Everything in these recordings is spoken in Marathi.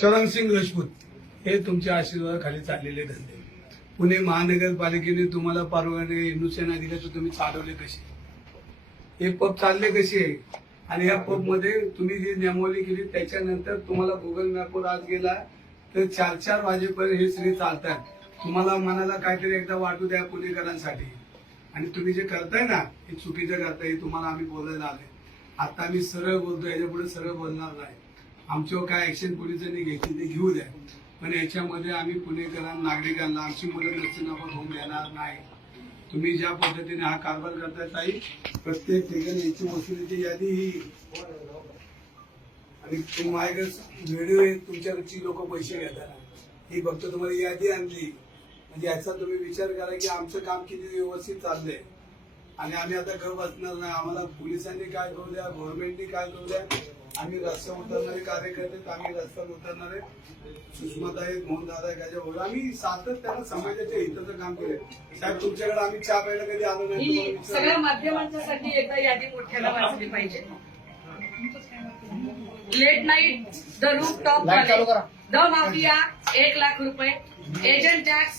चरणसिंग राजपूत हे तुमच्या आशीर्वादाखाली चाललेले धंदे. पुणे महानगरपालिकेने तुम्हाला परवाने हिंदुसेना दिले तर तुम्ही चालवले कसे? हे पब चालले कसे? आणि या पबमध्ये तुम्ही जी नियमावली केली त्याच्यानंतर तुम्हाला गुगल मॅपवर आज गेला तर चार चार वाजेपर्यंत हे सगळे चालतात. तुम्हाला मनाला काहीतरी एकदा वाटू द्या पुणेकरांसाठी. आणि तुम्ही जे करताय ना हे चुकीचं करताय हे तुम्हाला आम्ही बोलायला आले आता आम्ही सरळ बोलतो याच्यापुढे सरळ बोलणार नाही. आमच्यावर काय ऍक्शन पोलिसांनी घेतली ते घेऊ द्या. पण याच्यामध्ये आम्ही पुणेकरांना नागरिकांना आमची मुलं नसताना होऊन देणार नाही. तुम्ही ज्या पद्धतीने हा कारभार करताय ताई प्रत्येक ठिकाणी याची वसुलीची यादी ही. आणि तुम्ही माझ्याकडे व्हिडिओ तुमच्याकडची लोक पैसे घेतात. ही फक्त तुम्हाला यादी आणली. म्हणजे याचा तुम्ही विचार करा की आमचं काम किती व्यवस्थित चाललंय. आणि आम्ही आता घर बसणार नाही. आम्हाला पोलिसांनी काय करू द्या गव्हर्नमेंटनी काय करू द्या? आम्ही रस्त्यावर उतरणारे कार्यकर्ते आम्ही रस्त्यावर उतरणारे. सुषमाता आहेत मोहन दादा त्याच्याबरोबर आम्ही सातत्यानं समाजाच्या हिताचं काम केलंय. साहेब तुमच्याकडे आम्ही चहा प्यायला कधी आलो नाही ही. सगळ्या माध्यमांच्यासाठी एकदा यादी मोठ्याला वाचली पाहिजे. Late night the rooftop the mafia एक लाख रुपये. Agent tax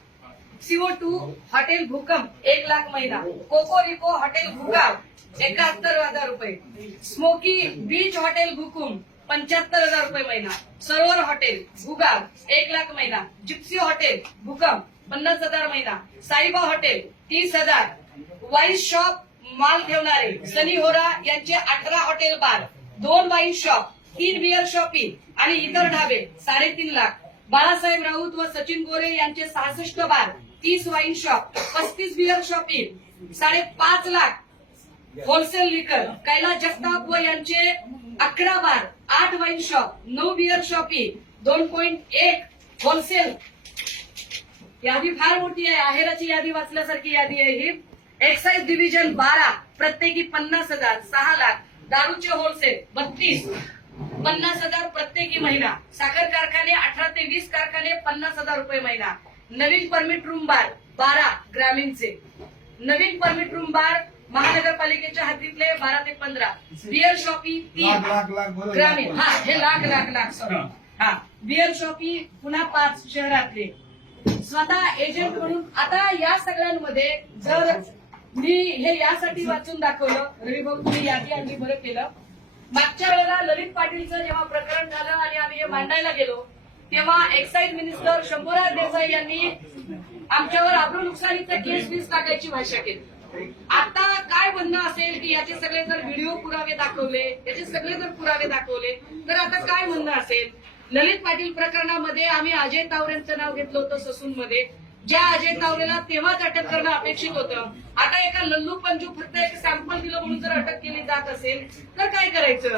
CO two hotel Bhukamp एक लाख महिना कोकोरिको हॉटेल भूगाव एकाहत्तर हजार रुपये. स्मोकी बीच हॉटेल भूकुम पंच्याहत्तर हजार रुपये महिना. सरोवर हॉटेल भूगाव एक लाख महिना. जिप्सी हॉटेल भूकंप पन्नास हजार महिना. साईबा हॉटेल तीस हजार. वाईस शॉप माल ठेवणारे सनी होरा यांचे अठरा हॉटेल बार. दोन वाईन शॉप तीन बिअर शॉपिंग आणि इतर ढाबे साडेतीन लाख. बाळासाहेब राऊत व सचिन गोरे यांचे सहासष्ट बार. तीस वाईन शॉप पस्तीस बिअर शॉपिंग साडेपाच लाख होलसेल लिकर कैलास जगताप व यांचे अकरा बार आठ वाईन शॉप नऊ बिअर शॉपिंग दोन पॉईंट एक होलसेल यादी फार मोठी आहे. आहेराची यादी वाचल्यासारखी यादी आहे ही. एक्साईज डिव्हिजन बारा प्रत्येकी पन्नास हजार सहा लाख. दारूचे होलसेल बत्तीस. पन्नास हजार प्रत्येकी महिना. साखर कारखाने अठरा ते वीस कारखाने पन्नास हजार रुपये महिना. नवीन परमिट रूम बार बारा ग्रामीणचे. नवीन परमिट रूम बार महानगरपालिकेच्या हद्दीतले बारा ते पंधरा. बिअर शॉपी लाख लाख तीन ग्रामीण. हा हे लाख लाख लाख सॉरी हा. बिअर शॉपी पुन्हा पाच शहरातले. स्वतः एजंट म्हणून आता या सगळ्यांमध्ये जर मी हे यासाठी वाचून दाखवलं रवी भाऊ तुम्ही यादी आणली बरं केलं. मागच्या वेळेला ललित पाटीलचं जेव्हा प्रकरण झालं आणि आम्ही हे मांडायला गेलो तेव्हा एक्साईज मिनिस्टर शंभूराज देसाई यांनी आमच्यावर आब्रू नुकसानीचं केस बीस टाकायची भाषा केली. आता काय म्हणणं असेल की याचे सगळे जर व्हिडिओ पुरावे दाखवले याचे सगळे जर पुरावे दाखवले तर आता काय म्हणणं असेल? ललित पाटील प्रकरणामध्ये आम्ही अजय तावरेंचं नाव घेतलं होतं ससून मध्ये ज्या अजय तावरेला तेव्हाच अटक करणं अपेक्षित होतं. आता एका लल्लू पंजू फक्त एक सॅम्पल दिलं म्हणून जर अटक केली जात असेल तर काय करायचं?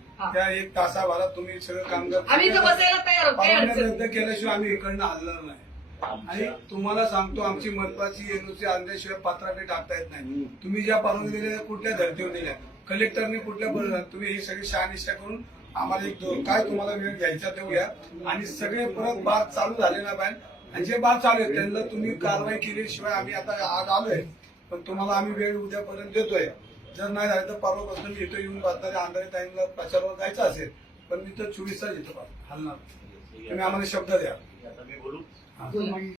त्या एक तासाभरात तुम्ही सगळं काम आम्ही इथं बसायला तयार आहोत. काही परवानग्या अडचण रद्द केल्याशिवाय आम्ही इकडनं हलणार नाही. आणि तुम्हाला सांगतो आमची मनपाची एनओसी आणल्याशिवाय पात्राकडे टाकता येत नाही. तुम्ही ज्या परवानगी दिल्या त्या कुठल्या धर्तीवर दिल्या? कलेक्टरने कुठल्या बरोबर तुम्ही ही सगळी शहानिष्ठा करून आम्हाला एक दो- काय तुम्हाला वेळ घ्यायचा तो घ्या. आणि सगळे परत बाद चालू झाले ना पाहिजे आणि जे बाद चालू आहेत त्यांना तुम्ही कारवाई केल्याशिवाय आम्ही आता आज आलोय. पण तुम्हाला आम्ही वेळ उद्यापर्यंत देतोय. जर नाही झालं तर परवापासून इथं येऊन बातम्या अंधारे टाइमला प्रचारावर जायचं असेल पण मी तर चोवीस तास येतो हलणार तुम्ही आम्हाला शब्द द्या आता मी बोलू. बोला.